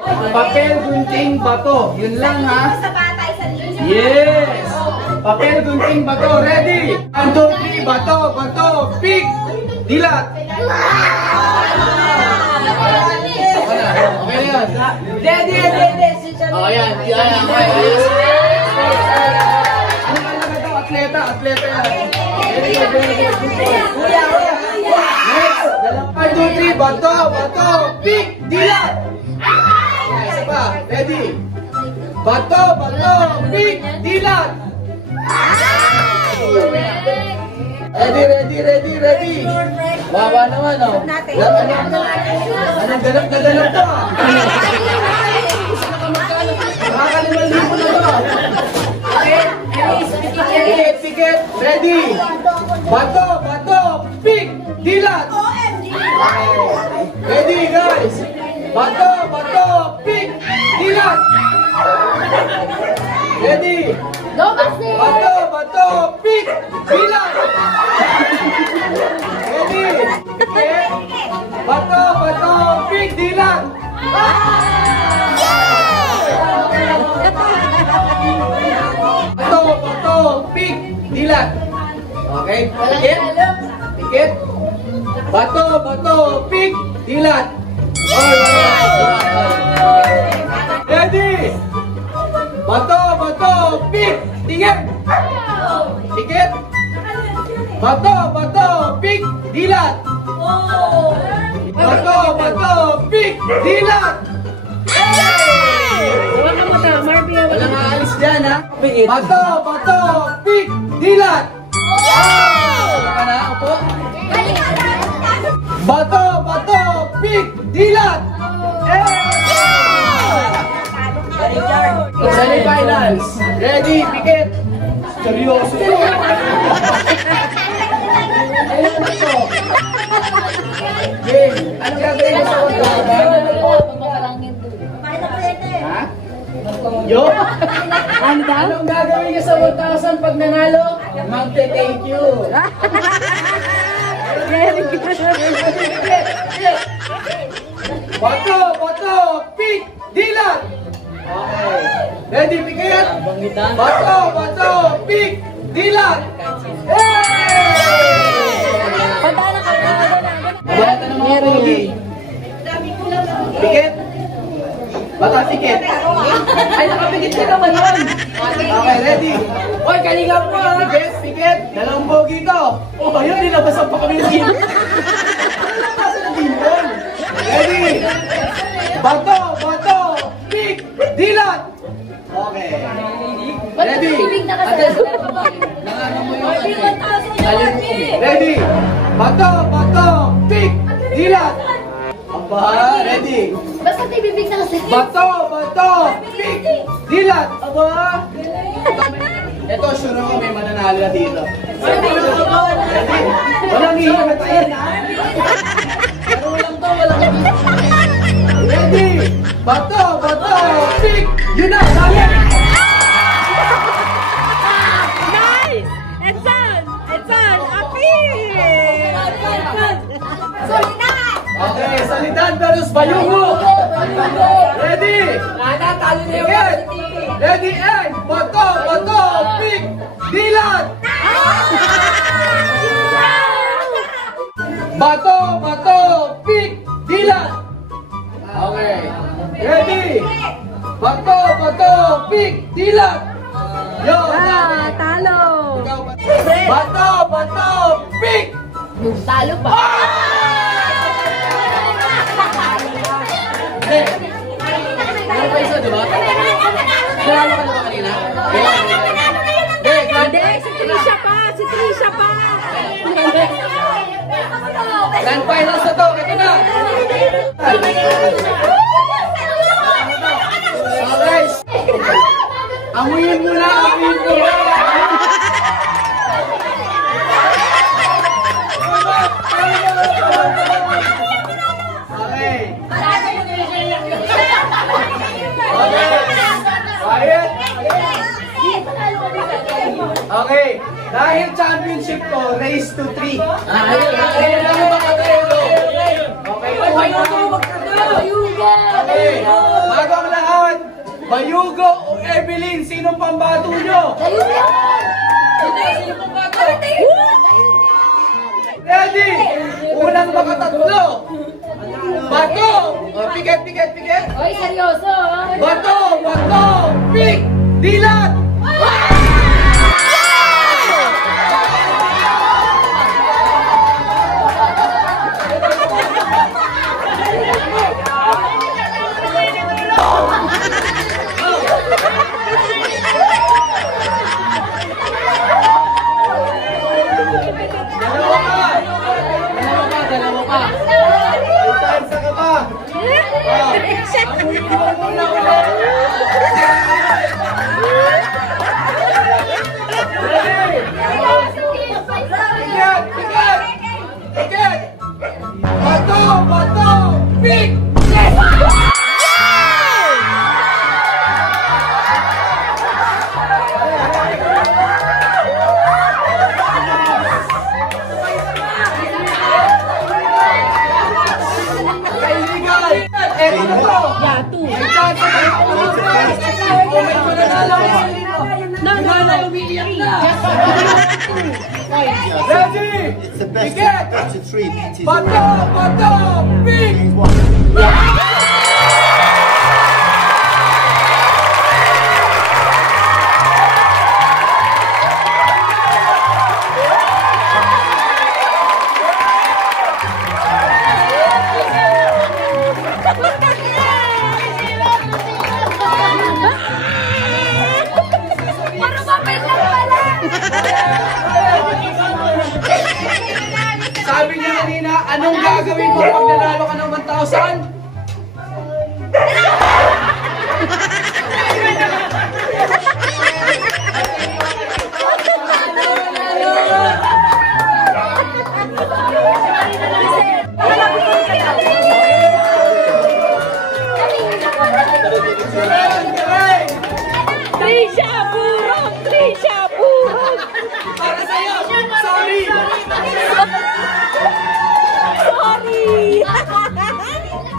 Papel, gunting, bato. Yun lang ha. Yes! Papel, gunting, bato. Ready? 1, 2, 3, bato, bato, pick, dilat. Okay yun. Ready. O yan. Ano ka na ito? Atleta yan. Next! 1, 2, 3, bato, bato, pick, dilat. Isa pa. Ready? Bato, bato, pick, dilat. Ready. Wawa naman, oh. Anong ganap na to, ah? Nakakalimal libo na to. Pikit. Ready? Bato, pick, dilat. Ready, guys? Bato, pick, dilat. Ready? Bato, pick, dilat. Ready? Pikit. Bato, pick, dilat. Bato, pick, dilat. Okay? Pikit. Bato, pick, dilat. Alright. Ready? Bato, pick, tingin. Pikit. Bato, pick, dilat. Bato, pick, dilat. Walang aalis dyan, ha? Bato, pick, dilat. Upo na, upo. Bato, pick, dilat. Semifinals. Ready, pikit. Seryoso. Game. Ano gagawin mo sa ha? Yo? Anong gagawin niya sa 1,000 pag nanalo? Magte-thank you. Bato, pick, dilat. Okay. Ready, pikit? Bato, pick, dilat. Bata ng mga pogi. Pikit? Bata, pikit. Ay, nakapikit ka naman yun. Okay, ready? Oy, kalinga po ha. Pikit. Dalawang pogi ito. Oh, ayun, nilabasan pa kami ng team. Nilabasan ng team. Ready? Bato, pick, dilat. Okay. Ready? Ready? Bato, pick, dilat. Aba, ready? Basta tibibig na kasi. Bato, pick, dilat. Aba. Ito, sure ako may mananalo na dito. Ready? Walang hihimatayin. Pero walang to, walang ready? Bato, pick, yun na, sabi! Nice! It's on! Appeal! Okay, Solidan versus Bayungo! Ready? Talo na Pikit! Ready, and bato, pick, dilat! Bato, pick, dilat! Okay. Ready? Bato, pick, dilat! Yo! Talo! Bato, pick! Talo pa. Ano pa isa, diba? Nalalo ka na ba kanina? Hindi, si Trisha pa! Grand finals na to, ito na! So guys, amuyin muna. Okay. Quiet. Okay. Dahil championship ko, race to 3. Okay. Okay, bago ang lahat, Bayugo o Evelyn, sinong pambato nyo? Ready? Unang makatatlo. Bato! Pikit, pikit, pikit. Oy, seryoso. Bato! Bato! Pik! Dilat! Dalawa pa. May time sa ka pa. Amuyin mo muna ulit. Ready? Pikit! Pikit! Pikit! Bato! Bato! Pik! Kaibigan! Eto na to! Yatu. May chance na kayo ulit! O may mananalo! Nanalo, umiiyak na. Ready? It's the best, Pikit! best of three. It is Bato! Bato! Pik! Games one. Sabi niya kanina, anong gagawin mo pag nanalo ka ng 1,000?